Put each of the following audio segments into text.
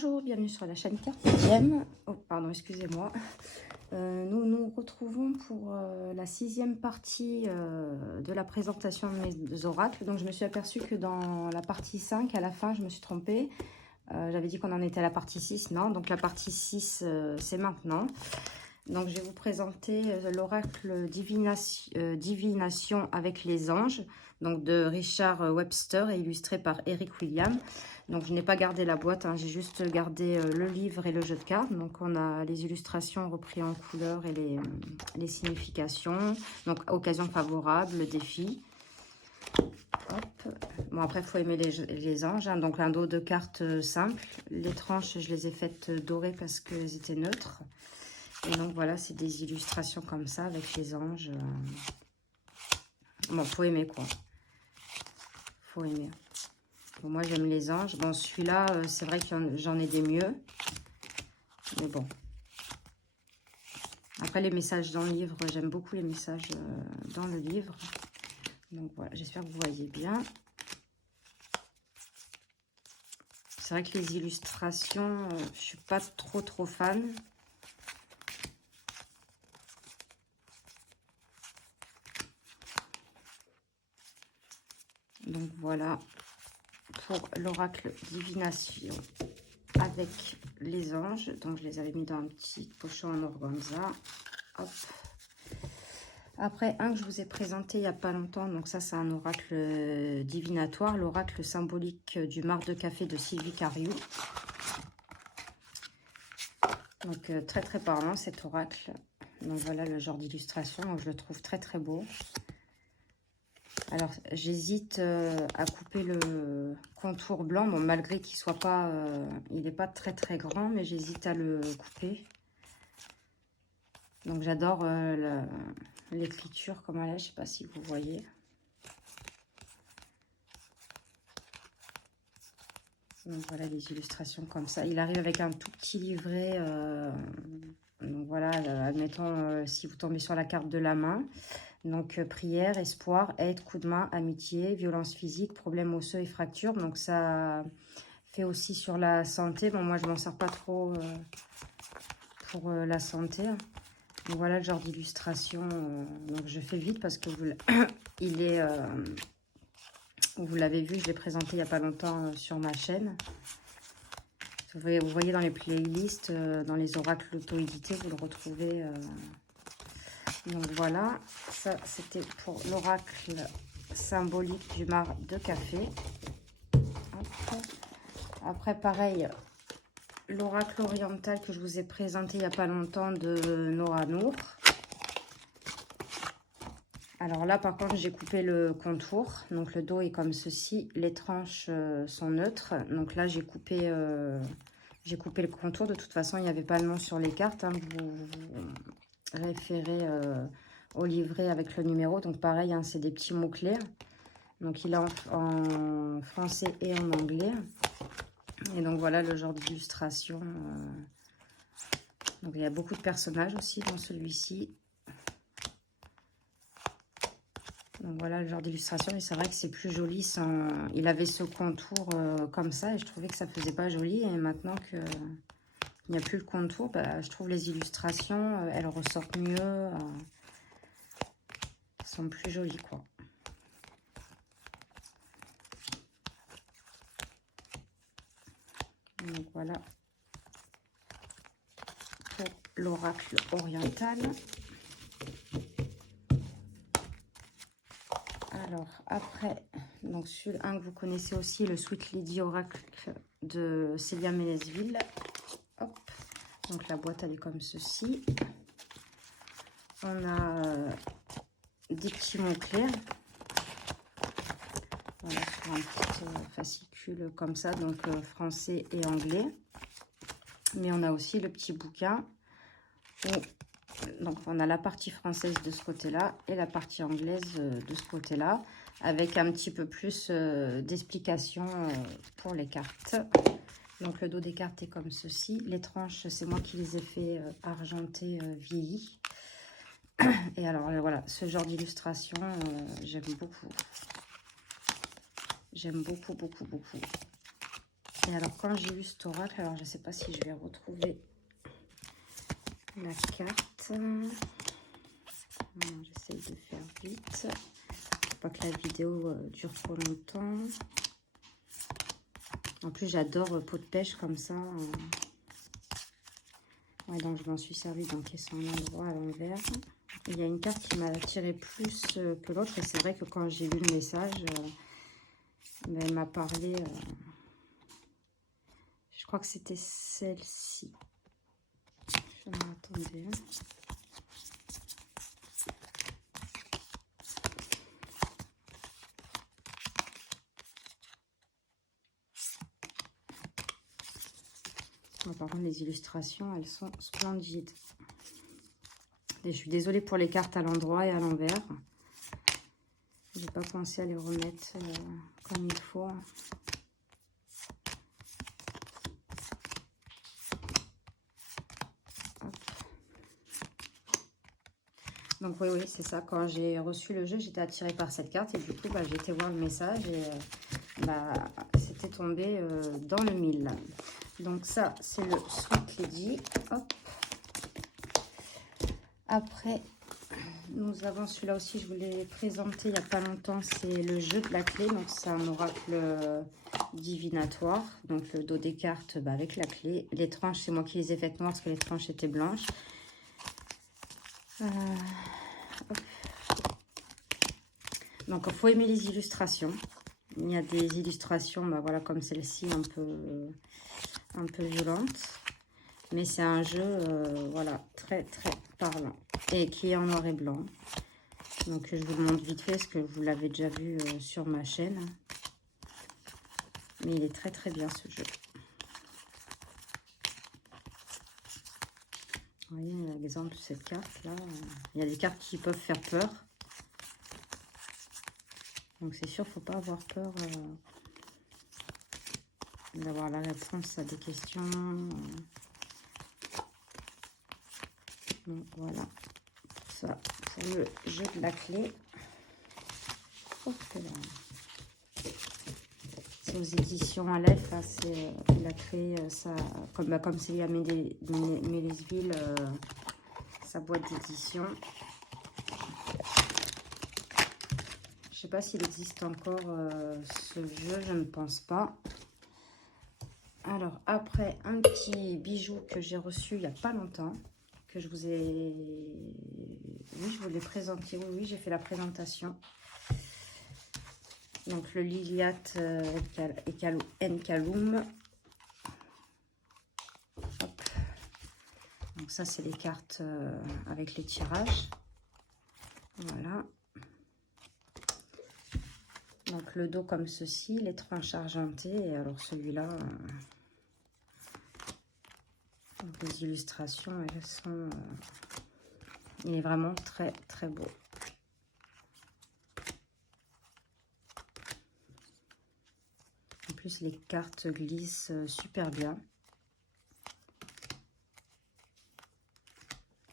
Bonjour, bienvenue sur la chaîne Cartésienne. Oh, pardon, excusez-moi. Nous nous retrouvons pour la 6e partie de la présentation de mes oracles. Donc, je me suis aperçue que dans la partie 5, à la fin, je me suis trompée. J'avais dit qu'on en était à la partie 6, non. Donc, la partie 6, c'est maintenant. Donc, je vais vous présenter l'oracle Divination avec les anges, donc de Richard Webster et illustré par Eric Williams. Donc, je n'ai pas gardé la boîte, hein, j'ai juste gardé le livre et le jeu de cartes. Donc, on a les illustrations reprises en couleur et les significations. Donc, occasion favorable, le défi. Hop. Bon, après, il faut aimer les anges. Hein. Donc, un dos de cartes simple. Les tranches, je les ai faites dorées parce qu'elles étaient neutres. Et donc, voilà, c'est des illustrations comme ça avec les anges. Bon, faut aimer, quoi. Faut aimer. Bon, moi, j'aime les anges. Bon, celui-là, c'est vrai que j'en ai des mieux. Mais bon. Après, les messages dans le livre, j'aime beaucoup les messages dans le livre. Donc, voilà, j'espère que vous voyez bien. C'est vrai que les illustrations, je suis pas trop fan. Donc, voilà pour l'oracle divination avec les anges. Donc, je les avais mis dans un petit pochon en organza. Hop. Après, un que je vous ai présenté il n'y a pas longtemps. Donc, ça, c'est un oracle divinatoire. L'oracle symbolique du marc de café de Sylvie Cariou. Donc, très parlant, cet oracle. Donc, voilà le genre d'illustration. Donc, je le trouve très beau. Alors, j'hésite à couper le contour blanc, bon, malgré qu'il soit pas, il n'est pas très grand, mais j'hésite à le couper. Donc, j'adore l'écriture comme elle est, je ne sais pas si vous voyez. Donc, voilà les illustrations comme ça. Il arrive avec un tout petit livret. Donc, voilà, admettons, si vous tombez sur la carte de la main. Donc, prière, espoir, aide, coup de main, amitié, violence physique, problèmes osseux et fractures. Donc, ça fait aussi sur la santé. Bon, moi, je m'en sers pas trop pour la santé. Donc, voilà le genre d'illustration. Donc, je fais vite parce que il est... vous l'avez vu, je l'ai présenté il n'y a pas longtemps sur ma chaîne. Vous voyez dans les playlists, dans les oracles auto-édités, vous le retrouvez... Donc voilà, ça c'était pour l'oracle symbolique du marc de café. Hop. Après pareil, l'oracle oriental que je vous ai présenté il n'y a pas longtemps de Nora Nour. Alors là par contre j'ai coupé le contour, donc le dos est comme ceci, les tranches sont neutres. Donc là j'ai coupé le contour, de toute façon il n'y avait pas le nom sur les cartes. Hein. Vous référez au livret avec le numéro. Donc pareil, hein, c'est des petits mots-clés. Donc il est en français et en anglais. Et donc voilà le genre d'illustration. Donc il y a beaucoup de personnages aussi dans celui-ci. Donc voilà le genre d'illustration. Et c'est vrai que c'est plus joli sans... Il avait ce contour comme ça et je trouvais que ça faisait pas joli. Et maintenant que... il n'y a plus le contour, bah, je trouve les illustrations, elles ressortent mieux. Sont plus jolies, quoi. Donc voilà pour l'oracle oriental. Alors après, donc un que vous connaissez aussi, le Sweet Lady Oracle de Célia Ménesville. Hop. Donc la boîte elle est comme ceci. On a des petits mots clairs. Voilà, sur un petit fascicule comme ça, donc français et anglais. Mais on a aussi le petit bouquin où donc on a la partie française de ce côté-là et la partie anglaise de ce côté-là, avec un petit peu plus d'explications pour les cartes. Donc le dos des cartes est comme ceci. Les tranches, c'est moi qui les ai fait argenter vieillies. Et alors voilà, ce genre d'illustration, j'aime beaucoup. J'aime beaucoup. Et alors, quand j'ai lu cet oracle, alors je ne sais pas si je vais retrouver la carte. J'essaye de faire vite. Faut pas que la vidéo dure trop longtemps. En plus, j'adore peau de pêche comme ça. Ouais, donc je m'en suis servi d'encaisser un endroit à l'envers. Il y a une carte qui m'a attiré plus que l'autre. Et c'est vrai que quand j'ai lu le message, elle m'a parlé. Je crois que c'était celle-ci. Attendez. Bon, par contre, les illustrations, elles sont splendides. Et je suis désolée pour les cartes à l'endroit et à l'envers. Je n'ai pas pensé à les remettre comme il faut. Hop. Donc oui, c'est ça. Quand j'ai reçu le jeu, j'étais attirée par cette carte. Et du coup, j'ai été voir le message et c'était tombé dans le mille. Donc ça, c'est le Sweet Lady. Hop. Après, nous avons celui-là aussi, je vous l'ai présenté il n'y a pas longtemps. C'est le jeu de la clé. Donc c'est un oracle divinatoire. Donc le dos des cartes avec la clé. Les tranches, c'est moi qui les ai faites noires parce que les tranches étaient blanches. Donc il faut aimer les illustrations. Il y a des illustrations voilà, comme celle-ci un peu violente. Mais c'est un jeu voilà, très très parlant. Et qui est en noir et blanc. Donc je vous le montre vite fait parce que vous l'avez déjà vu sur ma chaîne. Mais il est très très bien ce jeu. Vous voyez l'exemple de cette carte là. Il y a des cartes qui peuvent faire peur. Donc c'est sûr, il ne faut pas avoir peur d'avoir la réponse à des questions. Donc voilà, ça pour le jeu de la clé. C'est aux éditions Aleph, c'est il a créé ça, comme c'est à Mélesville, sa boîte d'édition. Je sais pas s'il existe encore ce jeu, je ne pense pas. Alors après, un petit bijou que j'ai reçu il n'y a pas longtemps, que je vous ai... Oui, je vous l'ai présenté, oui, j'ai fait la présentation. Donc le Liliat Encalum. Hop. Donc ça, c'est les cartes avec les tirages. Voilà. Donc le dos comme ceci, les tranches argentées. Et alors celui-là, les illustrations, elles sont... il est vraiment très très beau. En plus, les cartes glissent super bien.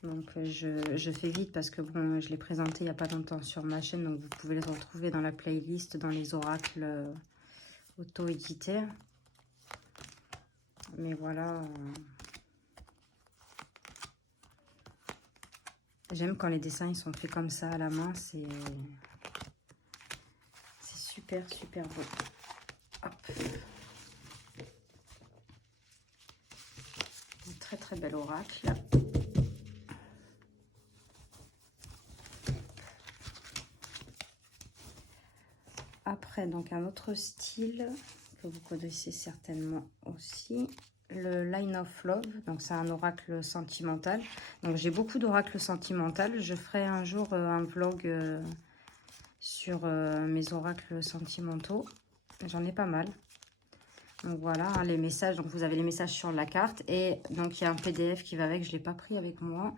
Donc je fais vite parce que bon, je l'ai présenté il n'y a pas longtemps sur ma chaîne. Donc vous pouvez les retrouver dans la playlist, dans les oracles auto-édités. Mais voilà. J'aime quand les dessins ils sont faits comme ça à la main. C'est super super beau. Hop. Un très très bel oracle. Après, donc un autre style que vous connaissez certainement aussi, le Line of Love. Donc c'est un oracle sentimental. Donc j'ai beaucoup d'oracles sentimentaux. Je ferai un jour un vlog sur mes oracles sentimentaux. J'en ai pas mal. Donc voilà, hein, les messages. Donc vous avez les messages sur la carte. Et donc il y a un PDF qui va avec. Je ne l'ai pas pris avec moi.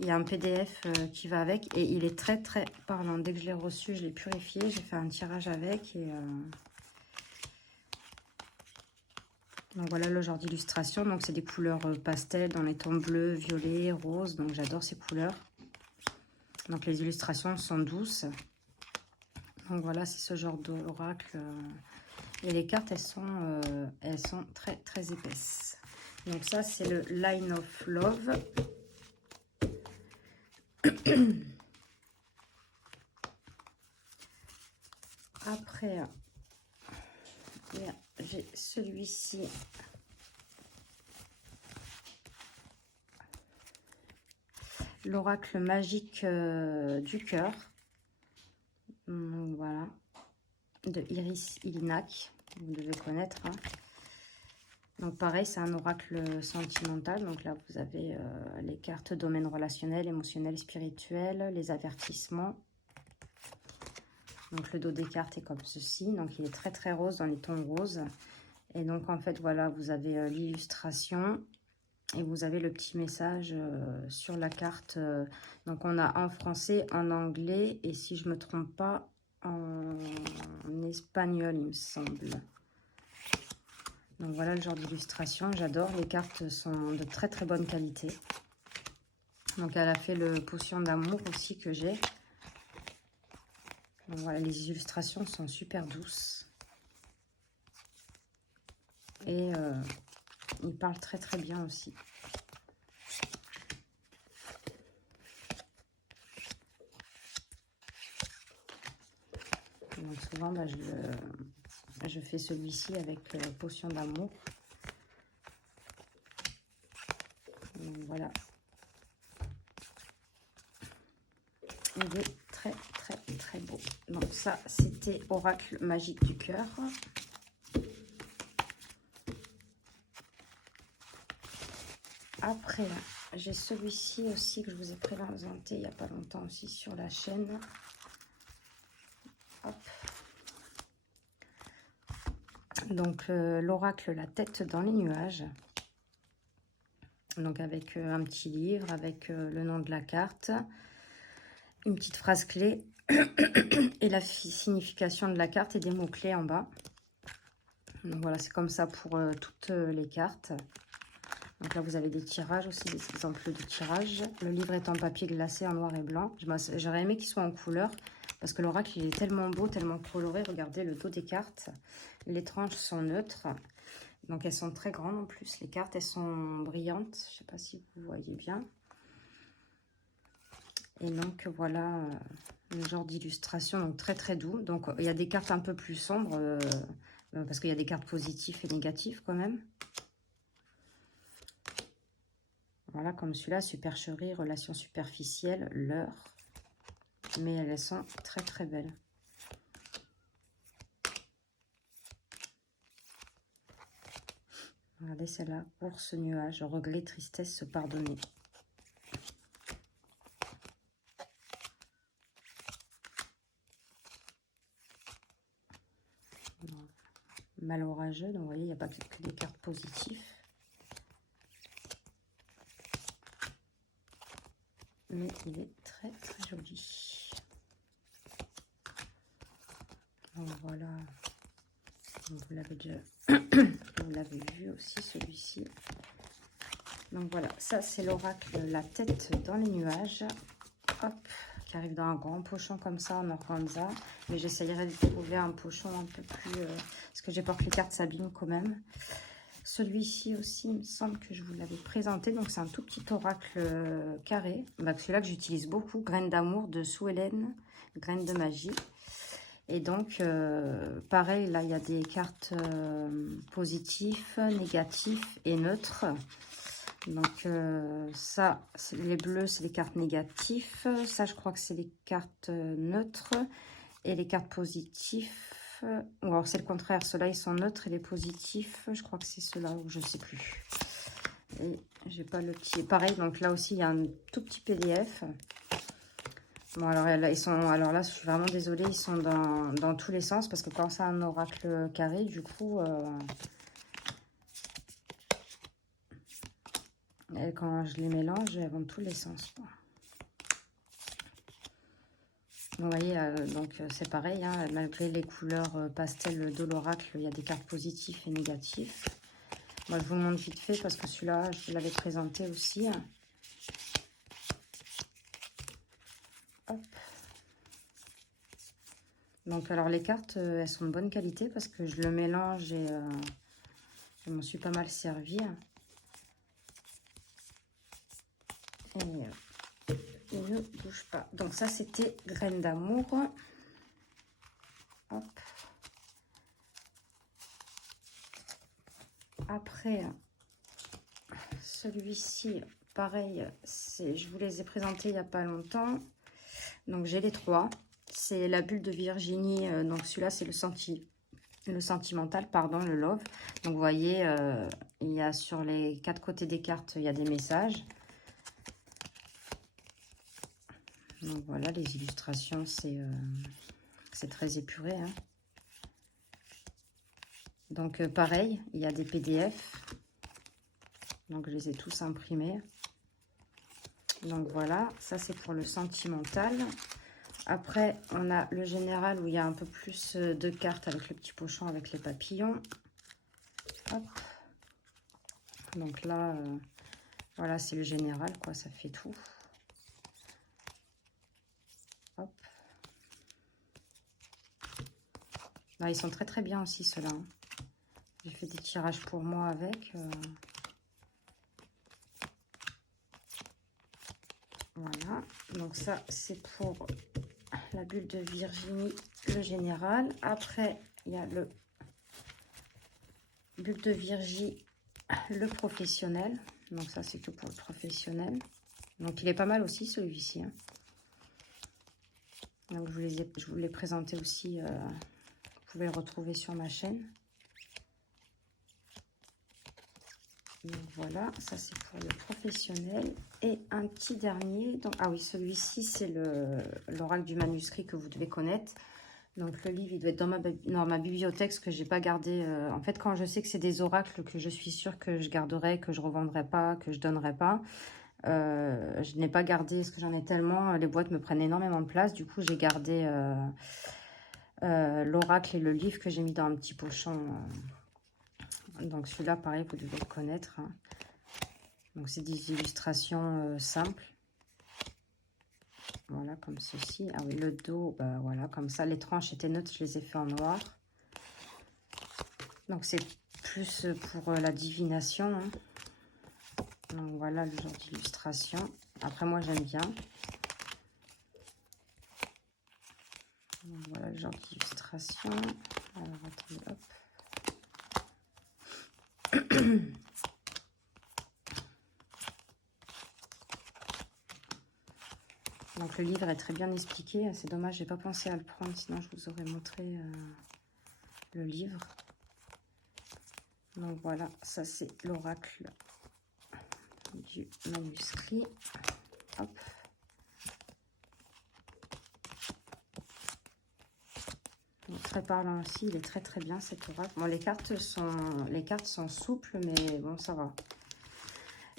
Il y a un PDF qui va avec. Et il est très très parlant. Dès que je l'ai reçu, je l'ai purifié. J'ai fait un tirage avec. Et donc voilà le genre d'illustration. Donc c'est des couleurs pastel dans les tons bleus, violets, roses. Donc j'adore ces couleurs. Donc les illustrations sont douces. Donc voilà, c'est ce genre d'oracle Et les cartes, elles sont très, très épaisses. Donc ça, c'est le Line of Love. Après, j'ai celui-ci. L'oracle magique du cœur. Voilà. De Iris Ilinac. Vous devez connaître. Hein. Donc pareil, c'est un oracle sentimental. Donc là, vous avez les cartes domaine relationnel, émotionnel, spirituel, les avertissements. Donc le dos des cartes est comme ceci. Donc il est très très rose dans les tons roses. Et donc en fait, voilà, vous avez l'illustration. Et vous avez le petit message sur la carte. Donc on a en français, en anglais et si je ne me trompe pas, en espagnol, il me semble. Donc voilà le genre d'illustration, j'adore. Les cartes sont de très très bonne qualité. Donc elle a fait le potion d'amour aussi que j'ai. Donc voilà, les illustrations sont super douces. Et il parle très très bien aussi. Donc souvent, bah, je fais celui-ci avec potion d'amour. Voilà. Il est très très très beau. Donc ça, c'était Oracle magique du cœur. Après, j'ai celui-ci aussi que je vous ai présenté il n'y a pas longtemps aussi sur la chaîne. Hop. Donc l'oracle La tête dans les nuages. Donc avec un petit livre, avec le nom de la carte, une petite phrase clé et la signification de la carte et des mots-clés en bas. Donc voilà, c'est comme ça pour toutes les cartes. Donc là, vous avez des tirages aussi, des exemples de tirages. Le livre est en papier glacé en noir et blanc. J'aurais aimé qu'il soit en couleur parce que l'oracle, il est tellement beau, tellement coloré. Regardez le dos des cartes. Les tranches sont neutres. Donc, elles sont très grandes en plus. Les cartes, elles sont brillantes. Je ne sais pas si vous voyez bien. Et donc, voilà le genre d'illustration. Donc, très, très doux. Donc, il y a des cartes un peu plus sombres parce qu'il y a des cartes positives et négatives quand même. Voilà, comme celui-là, supercherie, relations superficielles, leurre. Mais elles sont très très belles. Regardez celle-là, ours, nuage, regret, tristesse, se pardonner. Mal orageux, donc vous voyez, il n'y a pas que des cartes positives. Mais il est très très joli. Donc voilà, vous l'avez déjà vous l'avez vu aussi celui-ci. Donc voilà, ça c'est l'oracle La tête dans les nuages. Hop, qui arrive dans un grand pochon comme ça en organza. Mais j'essayerai de trouver un pochon un peu plus... parce que j'ai peur que les cartes s'abîment quand même. Celui-ci aussi, il me semble que je vous l'avais présenté. Donc c'est un tout petit oracle carré. Bah, celui-là que j'utilise beaucoup. Graines d'amour de Sue Hélène. Graines de magie. Et donc, pareil, là, il y a des cartes positives, négatives et neutres. Donc, ça, les bleus, c'est les cartes négatives. Ça, je crois que c'est les cartes neutres. Et les cartes positives, ou alors c'est le contraire. Ceux-là, ils sont neutres et les positifs, je crois que c'est ceux-là, ou je ne sais plus. Et j'ai pas le petit... Pareil, donc là aussi, il y a un tout petit PDF. Bon, alors alors là, je suis vraiment désolée, ils sont dans tous les sens, parce que quand c'est un oracle carré, du coup, et quand je les mélange, elles vont dans tous les sens. Vous voyez, donc c'est pareil, hein, malgré les couleurs pastel de l'oracle, il y a des cartes positives et négatives. Moi, je vous le montre vite fait, parce que celui-là, je vous l'avais présenté aussi. Hop. Donc, alors les cartes, elles sont de bonne qualité parce que je le mélange et je m'en suis pas mal servi. Et il ne bouge pas. Donc ça, c'était Graines d'amour. Hop. Après, celui-ci, pareil, je vous les ai présentés il n'y a pas longtemps. Donc j'ai les trois. C'est la bulle de Virginie. Donc celui-là, c'est le sentimental, pardon, le love. Donc vous voyez, il y a sur les 4 côtés des cartes, il y a des messages. Donc voilà, les illustrations, c'est très épuré. Hein. Donc pareil, il y a des PDF. Donc je les ai tous imprimés. Donc voilà, ça c'est pour le sentimental. Après, on a le général où il y a un peu plus de cartes avec le petit pochon avec les papillons. Hop. Donc là, voilà, c'est le général, quoi, ça fait tout. Hop. Là, ils sont très très bien aussi, ceux-là. Hein. J'ai fait des tirages pour moi avec. Voilà, donc ça, c'est pour la bulle de Virginie, le général. Après, il y a le bulle de Virginie, le professionnel. Donc ça, c'est que pour le professionnel. Donc il est pas mal aussi, celui-ci. Hein. Donc je vous l'ai présenté aussi. Vous pouvez le retrouver sur ma chaîne. Donc voilà, ça c'est pour le professionnel. Et un petit dernier. Donc, ah oui, celui-ci, c'est l'oracle du manuscrit que vous devez connaître. Donc le livre, il doit être dans ma bibliothèque, ce que j'ai pas gardé. En fait, quand je sais que c'est des oracles que je suis sûre que je garderai, que je revendrai pas, que je donnerai pas, je n'ai pas gardé, parce que j'en ai tellement. Les boîtes me prennent énormément de place. Du coup, j'ai gardé l'oracle et le livre que j'ai mis dans un petit pochon. Donc celui-là, pareil, vous devez le connaître. Hein. Donc c'est des illustrations simples. Voilà, comme ceci. Ah oui, le dos, bah, voilà, comme ça. Les tranches étaient neutres, je les ai fait en noir. Donc, c'est plus pour la divination. Hein. Donc, voilà le genre d'illustration. Après, moi, j'aime bien. Donc, voilà le genre d'illustration. Alors, attendez, hop. Donc, le livre est très bien expliqué. C'est dommage, j'ai pas pensé à le prendre. Sinon, je vous aurais montré le livre. Donc, voilà, ça, c'est l'oracle du manuscrit. Hop. Donc, très parlant aussi, il est très très bien cet oracle. Bon, les cartes sont souples, mais bon, ça va.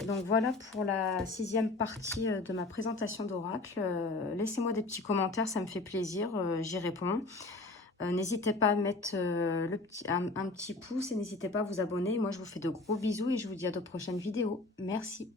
Et donc voilà pour la 6e partie de ma présentation d'oracle. Laissez-moi des petits commentaires, ça me fait plaisir, j'y réponds. N'hésitez pas à mettre un petit pouce et n'hésitez pas à vous abonner. Moi, je vous fais de gros bisous et je vous dis à de prochaines vidéos. Merci.